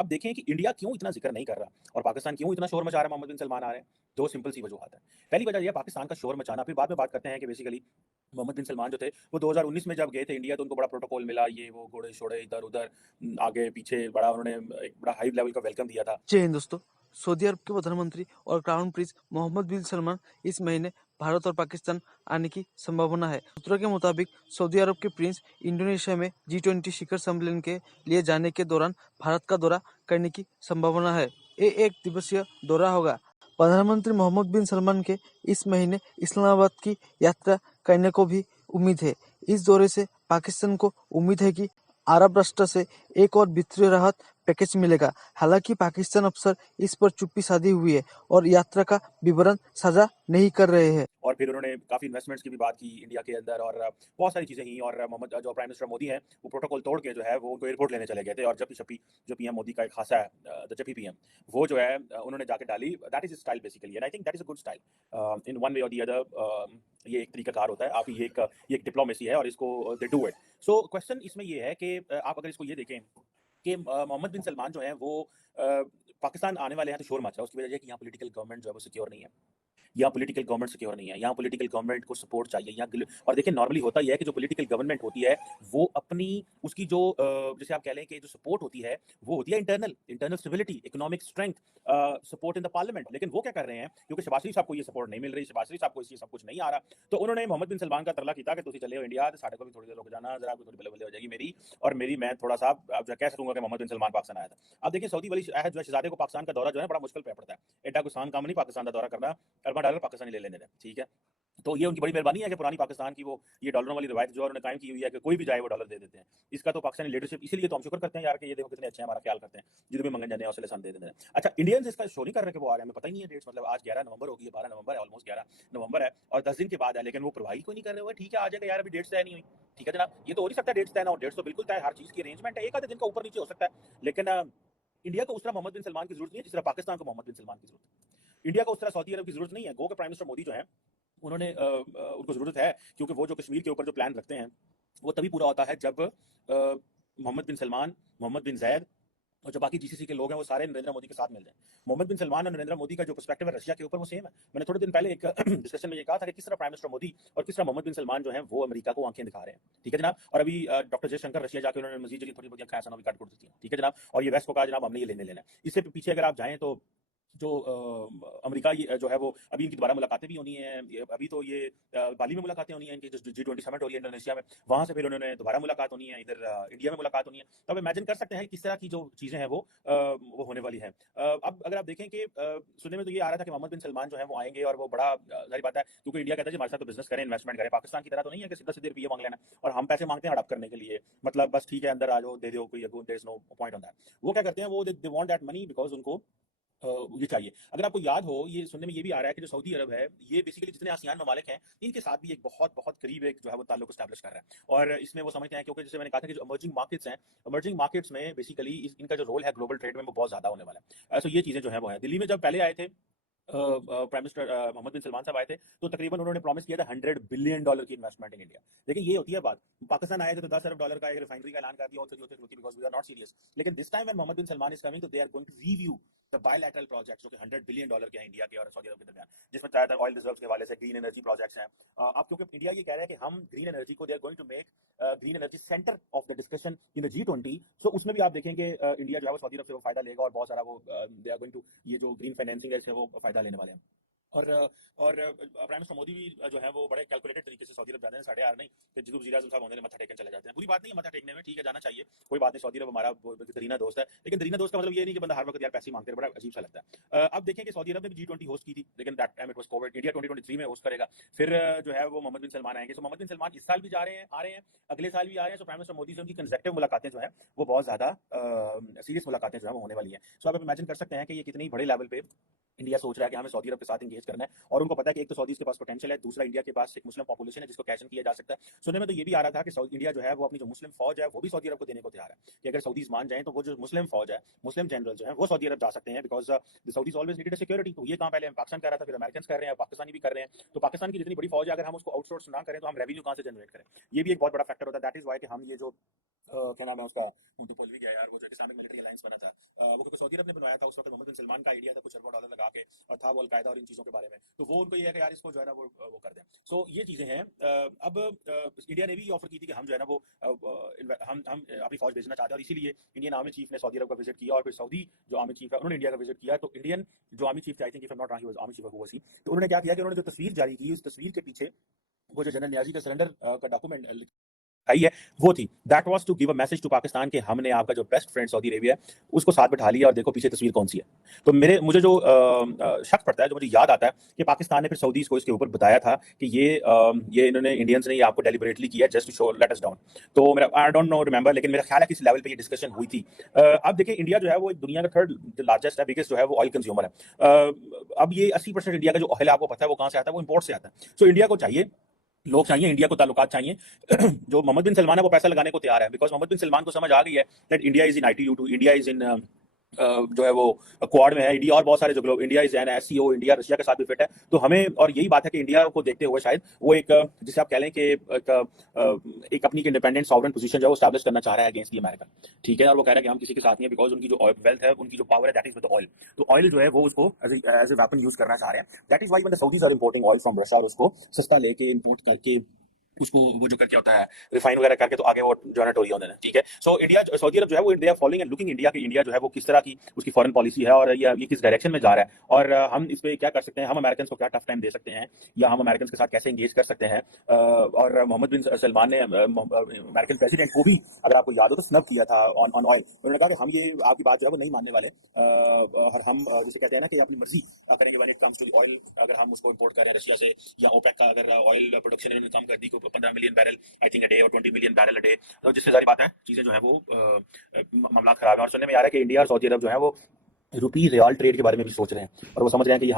अब देखें कि इंडिया क्यों इतना ज़िक्र नहीं कर रहा और पाकिस्तान क्यों इतना शोर मचा रहा है मोहम्मद बिन सलमान आ रहे हैं। 2 सिंपल सी वजूहात है। पहली वजह ये है पाकिस्तान का शोर मचाना, फिर बाद में बात करते हैं कि बेसिकली मोहम्मद बिन सलमान जो थे, वो 2019 में जब गए थे इंडिया तो उनको बड़ा प्रोटोकॉल मिला, ये वो घोड़े-शोड़े इधर-उधर आगे पीछे बड़ा उन्होंने एक बड़ा हाई लेवल का वेलकम दिया था। जय हिंद दोस्तों। सऊदी अरब के प्रधानमंत्री और crown Prince Mohammad bin Salman इस महीने भारत और पाकिस्तान आने की संभावना है। सूत्रों के मुताबिक सऊदी अरब के प्रिंस इंडोनेशिया में G20 शिखर सम्मेलन के लिए जाने के दौरान भारत का दौरा करने की संभावना है। ये एक दिवसीय दौरा होगा। प्रधानमंत्री मोहम्मद बिन सलमान के इस महीने इस्लामाबाद की यात्रा करने को भी उम्मीद है। इस दौरे से पाकिस्तान को उम्मीद है कि अरब राष्ट्र से एक और वित्तीय राहत पैकेज मिलेगा। हालांकि पाकिस्तान अफसर इस पर चुप्पी साधी हुई है और यात्रा का विवरण साझा नहीं कर रहे हैं। और फिर उन्होंने काफ़ी इन्वेस्टमेंट्स की भी बात की इंडिया के अंदर और बहुत सारी चीज़ें हुई और मोहम्मद जो प्राइम मिनिस्टर मोदी हैं, वो प्रोटोकॉल तोड़ के जो है वो उनको एयरपोर्ट लेने चले गए थे और जप्पी शप्पी जो पीएम मोदी का एक खासा है द जप्पी पीएम, वो जो है उन्होंने जाके डाली। That is style basically and I think that is a good style in one way और द अदर। ये एक तरीकाकार होता है। आप ये एक डिप्लोमेसी है और इसको they do it. So question इसमें ये है कि आप अगर इसको ये देखें कि मोहम्मद बिन सलमान जो हैं वो पाकिस्तान आने वाले हैं तो शोर मच रहा है। उसकी वजह ये है कि यहाँ पॉलिटिकल गवर्नमेंट जो है वो सिक्योर नहीं है। यहाँ पॉलिटिकल गवर्नमेंट सिक्योर नहीं है, यहाँ पॉलिटिकल गवर्नमेंट को सपोर्ट चाहिए यहाँ और देखिए नॉर्मली होता यह है कि जो पॉलिटिकल गवर्नमेंट होती है वो अपनी उसकी जो जैसे आप कह लें कि जो सपोर्ट होती है वो होती है internal internal stability economic strength support in the parliament. लेकिन वो क्या कर रहे हैं क्योंकि शहबाज शरीफ साहब को ये सपोर्ट नहीं मिल रही, शहबाज शरीफ साहब को इसलिए सब कुछ नहीं आ रहा, तो उन्होंने मोहम्मद बिन सलमान का तरला किया कि तुम चले हो इंडिया तो साढ़े को भी थोड़ी देर रुक जाना जरा, थोड़ी बल्ले बल्ले हो जाएगी मेरी और मेरी मैं थोड़ा सा आप जो कह सकूंगा कि मोहम्मद बिन सलमान पाकिस्तान आया था। अब देखिए सऊदी वाली जो है शहजादे को पाकिस्तान का दौरा जो है बड़ा मुश्किल पे पड़ता है। एडा कोई आसान काम नहीं पाकिस्तान का दौरा करना, अरबा डॉलर पाकिस्तानी ले लेने दें, ठीक है। तो ये उनकी बड़ी मेहरबानी है कि पुरानी पाकिस्तान की वो ये डॉलरों वाली रवायत जो उन्होंने कायम की हुई है कि कोई भी जाए वो डॉलर दे देते हैं। इसका तो पाकिस्तानी लीडरशिप इसीलिए तो हम शुक्र करते हैं यार कि ये देखो कितने अच्छे हैं, हमारा ख्याल करते हैं, जिधर भी मंगन जाने हैं हौसले सान दे देते हैं। अच्छा इंडियंस इसका शो नहीं कर रहे कि वो आ रहे हैं, हमें पता ही नहीं है डेट्स, मतलब आज 11 नवंबर होगी, 12 नवंबर है, ऑलमोस्ट 11 नवंबर है और 10 दिन के बाद है, लेकिन वो परवाही कोई नहीं कर रहे हुए। ठीक है आ जाएगा यार, अभी डेट्स तय नहीं हुई, ठीक है जनाब, ये तो हो नहीं सकता डेट्स तय ना हो, डेट्स तो बिल्कुल तय, हर चीज़ की अरेंजमेंट है, एक आधे दिन का ऊपर नीचे हो सकता है, लेकिन इंडिया को उस तरह मोहम्मद बिन सलमान की जरूरत नहीं है जिस तरह पाकिस्तान को मोहम्मद बिन सलमान की जरूरत है। इंडिया को उस तरह सऊदी अरब की जरूरत नहीं है। गो के प्राइम मिनिस्टर मोदी जो है उन्होंने उनको ज़रूरत है क्योंकि वो जो कश्मीर के ऊपर जो प्लान रखते हैं वो तभी पूरा होता है जब मोहम्मद बिन सलमान, मोहम्मद बिन जैद और जो बाकी जीसीसी के लोग हैं वो सारे नरेंद्र मोदी के साथ मिल जाएं। मोहम्मद बिन सलमान और नरेंद्र मोदी का जो पर्सपेक्टिव है रशिया के ऊपर वो सेम है। मैंने थोड़े दिन पहले एक डिस्कशन में ये कहा था कि किस तरह प्राइम मिनिस्टर मोदी और किस तरह मोहम्मद बिन सलमान जो है वो अमेरिका को आंखें दिखा रहे हैं, ठीक है जनाब। और अभी डॉक्टर जयशंकर रशिया जाकर उन्होंने मजीद जगह थोड़ी बहुत खाया भी काट कुट दी, ठीक है जनाब। और ये वेस्ट को कहा जनाब हमने ये लेने लेना है। इससे पीछे अगर आप जाएं तो जो अमेरिका जो है वो अभी इनकी दोबारा मुलाकातें भी होनी है, अभी तो ये बाली में मुलाकातें होनी है इनकी, जो G20 समिट हो रही है इंडोनेशिया में, वहां से फिर उन्होंने दोबारा मुलाकात होनी है, इधर इंडिया में मुलाकात होनी है। तो आप इमेजिन कर सकते हैं किस तरह की जो चीजें हैं वो होने वाली है। अब अगर आप देखें कि सुनने में तो ये आ रहा था कि मोहम्मद बिन सलमान जो है वो आएंगे और वो बड़ा जाहिर बात है क्योंकि इंडिया कहता है जी हमारे साथ तो बिजनेस करें, इन्वेस्टमेंट करें, पाकिस्तान की तरह तो नहीं है कि सीधा सीधे रुपये मांग लेना और हम पैसे मांगते हैं हड़प करने के लिए, मतलब बस ठीक है अंदर आ जाओ दे दो कोई, there is no point on that. वो क्या करते हैं, वो they want that money because उनको ये चाहिए। अगर आपको याद हो ये सुनने में ये भी आ रहा है कि जो सऊदी अरब है ये बेसिकली जितने आसियान ममालिक हैं इनके साथ भी एक बहुत बहुत करीब एक जो है वो ताल्लुक एस्टैब्लिश कर रहा है और इसमें वो समझते हैं क्योंकि जैसे मैंने कहा था कि जो इमर्जिंग मार्केट्स हैं, इमर्जिंग मार्केट्स में बेसिकली इनका जो रोल है ग्लोबल ट्रेड में वो बहुत ज्यादा होने वाला है। सो ये चीजें जो है वो है। दिल्ली में जब पहले आए थे prime minister Mohammad bin Salman साहब आए थे तो तकरीबन उन्होंने प्रॉमिस किया था $100 बिलियन की इन्वेस्टमेंट इन इंडिया। देखिए ये होती है बात, पाकिस्तान आए थे तो $10 अरब का एक रिफाइनरी का ऐलान कर दिया होती because we are not serious. लेकिन this time when Mohammed bin Salman is coming तो they are going to review the bilateral projects जो कि $100 बिलियन के हैं इंडिया के और सऊदी अरब के दरमियान, जिसमें चाहे ऑयल रिजर्व्स के हवाले से ग्रीन एनर्जी प्रोजेक्ट्स हैं। अब क्योंकि इंडिया ये कह रहा है कि हम ग्रीन एनर्जी को they are going to make green energy centre of the discussion in the G20। So उसमें भी आप देखेंगे इंडिया जो है वो सऊदी अरब से वो फायदा लेगा और बहुत सारा वो दे आर गोइंग टू ये जो ग्रीन फाइनेंसिंग है वो फायदा लेने वाले हैं। और प्राइम मिनिस्टर मोदी भी जो है वो बड़े कैलकुलेटेड तरीके से सऊदी अरब जाते हैं, साढ़े आठ नहीं कि जितने वज़ीर आज़म साहब होंगे मत्था टेकन चले जाते हैं। बुरी बात नहीं है मत्था टेकने में, ठीक है जाना चाहिए, कोई बात नहीं, सऊदी अरब हमारा दरीना दोस्त है, लेकिन दरीना दोस्त का मतलब ये नहीं कि बंदा हर वक्त यार पैसे मांगते रहे, बड़ा अजीब सा लगता है। अब देखें कि सऊदी अरब ने भी G20 होस्ट की थी लेकिन that time it was Covid. India 2023 में होस्ट करेगा, फिर जो है वो मोहम्मद बिन सलमान आएंगे। सो मोहम्मद बिन सलमान इस साल भी जा रहे हैं, आ रहे हैं, अगले साल भी आ रहे हैं। सो प्राइम मिनिस्टर मोदी से उनकी कंसेक्टिव मुलाकातें जो है वो बहुत ज्यादा सीरियस मुलाकातें जो है वो होने वाली हैं। सो आप इमेजिन कर सकते हैं कि ये कितनी बड़े लेवल पे इंडिया सोच रहा है कि हमें सऊदी अरब के साथ एंगेज करना है, और उनको पता है कि एक तो सऊदीज के पास पोटेंशियल है, दूसरा इंडिया के पास एक मुस्लिम पॉपुलेशन है जिसको कैश इन किया जा सकता है। सुनने में तो ये भी आ रहा था कि इंडिया जो है वो अपनी जो मुस्लिम फौज है वो भी सऊदी अरब को देने को तैयार है, कि अगर सऊदीज मान जाएं तो वो जो मुस्लिम फौज है, मुस्लिम जनरल जो है वो सऊदी अरब जा सकते हैं, because the Saudis always needed security. तो ये काम पहले पाकिस्तान कर रहा था, फिर अमेरिकन कर रहे हैं, पाकिस्तानी भी कर रहे हैं। तो पाकिस्तान की जितनी बड़ी फौज है, अगर हम उसको आउटसोर्स ना करें तो हम रेवेन्यू कहाँ से जनरेट करें? ये भी एक बहुत बड़ा फैक्टर होता है। दैट इज वाई कि हम ये जो क्या नाम है उसका, हम तो भूल भी गया यार, वो जो इस्लामिक मिलिट्री अलायंस बना था, वो क्योंकि सऊदी अरब ने बनवाया था उस वक्त, मोहम्मद बिन सलमान का आइडिया था कुछ अरबों डॉलर लगा के, और था वो अलकायदा और इन चीज़ों के बारे में। तो वो उनको ये है कि यार इसको जो है ना वो कर दें। सो ये चीज़ें हैं। अब इंडिया ने भी ऑफर की थी कि हम जो है ना वो हम अपनी फौज भेजना चाहते हैं, और इसीलिए इंडियन आर्मी चीफ ने सऊदी अरब का विजिट किया, और फिर सऊदी जो आर्मी चीफ है उन्होंने इंडिया का विजिट किया। तो इंडियन जो आर्मी चीफ थे, I think if I am not wrong, he was army chief of overseas, तो उन्होंने क्या किया कि उन्होंने जो तस्वीर जारी की, उस तस्वीर के पीछे वो जो जनरल नियाजी का सरेंडर का डॉक्यूमेंट आई है वो थी। That was to give a message to Pakistan कि हमने आपका जो बेस्ट फ्रेंड सऊदी अरेबिया है उसको साथ बिठा लिया, और देखो पीछे तस्वीर कौन सी है। तो मुझे जो शक पड़ता है, जो मुझे याद आता है कि पाकिस्तान ने फिर सऊदीज को इसके ऊपर बताया था कि ये इन्होंने इंडियंस ने ये आपको डेलिबरेटली किया just to show let us down. तो मेरा आई डोंट नो रिमेंबर, लेकिन मेरा ख्याल है कि इस लेवल पे ये डिस्कशन हुई थी। अब देखिए इंडिया जो है वो एक दुनिया का थर्ड लार्जेस्ट है, बिगेस्ट जो है वो ऑयल कंज्यूमर है। अब ये 80% इंडिया का जो ऑयल है आपको पता है वो कहाँ से आता है? वो इंपोर्ट से आता है। सो इंडिया को चाहिए, लोग चाहिए, इंडिया को ताल्लुकात चाहिए। जो मोहम्मद बिन सलमान है वो पैसा लगाने को तैयार है, बिकॉज मोहम्मद बिन सलमान को समझ आ गई है that India is in ITU2, India is in जो है वो क्वाड में है इंडिया, और बहुत सारे जो globe, India is an SCO, India Russia के साथ भी फिट है। तो हमें, और यही बात है कि इंडिया को देखते हुए शायद वो एक जिसे आप कह लें कि एक अपनी इंडिपेंडेंट सॉवरेन पोजीशन जो है वो स्टैब्लिश करना चाह रहा है अगेंस्ट दी अमेरिका। ठीक है, और वो कह रहा है कि हम किसी के साथ नहीं है, बिकॉज उनकी जो वेल्थ है, उनकी जो पावर है, दैट इज विद ऑयल। तो ऑयल जो है वो उसको एज ए वेपन यूज करना चाह रहे हैं। That is why when the Saudis are importing oil from Russia, और उसको सस्ता लेके इंपोर्ट करके उसको वो जो करके होता है रिफाइन वगैरह करके, तो आगे वो जो है ना टोरी होने हैं। ठीक है, सो इंडिया, सऊदी अरब जो है वो they are following and looking India, कि इंडिया जो है वो किस तरह की उसकी फॉरेन पॉलिसी है, और ये किस डायरेक्शन में जा रहा है, और हम इस पे क्या कर सकते हैं, हम अमेरिकन को क्या टफ टाइम दे सकते हैं, या हम अमेरिकन के साथ कैसे एंगेज कर सकते हैं। और मोहम्मद बिन सलमान ने अमेरिकन प्रेसिडेंट को भी, अगर आपको याद हो तो, स्नब किया था ऑन ऑयल। उन्होंने कहा कि हम ये आपकी बात जो है वो नहीं मानने वाले, और हम जिसे कहते हैं ना कि अपनी मर्जी करेंगे when it comes to oil. अगर हम उसको इंपोर्ट करें रशिया से, या ओपेक का अगर ऑयल प्रोडक्शन इन्होंने कम कर दी को 15 million barrel I think a day, और 20 मिलियन बैरल अ डे, तो जिससे सारी बात है चीजें जो है वो मामला खराब है। और सुनने में आ रहा है कि इंडिया और सऊदी अरब जो है वो रुपी रियाल ट्रेड के बारे में भी सोच रहे हैं, और वो समझ रहे हैं कि